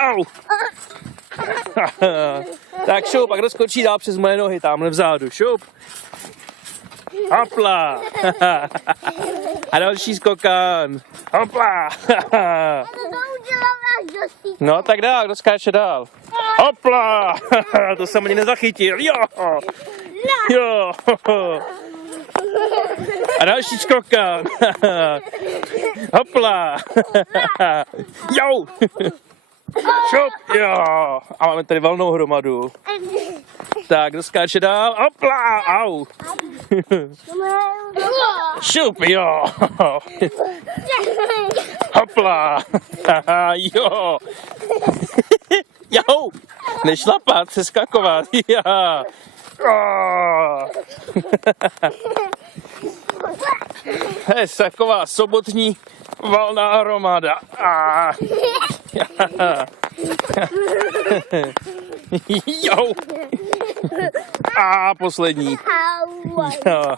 Au. Tak šup, a kdo skočí dál přes moje nohy, tamhle vzadu, šup. Hopla. A další skokan. Hopla. No tak dál, kdo skáče dál? Hopla. To jsem ani nezachytil, jo. Jo. A další skokan. Hopla. Jo. Šup, jo. A máme tady valnou hromadu. Tak, kdo skáče dál? Hopla, au. Šup, jo. Hopla. Jo. Jo. Nešlapat, seskakovat. Já. Je taková sobotní valná hromada. Jo. A poslední. Jo.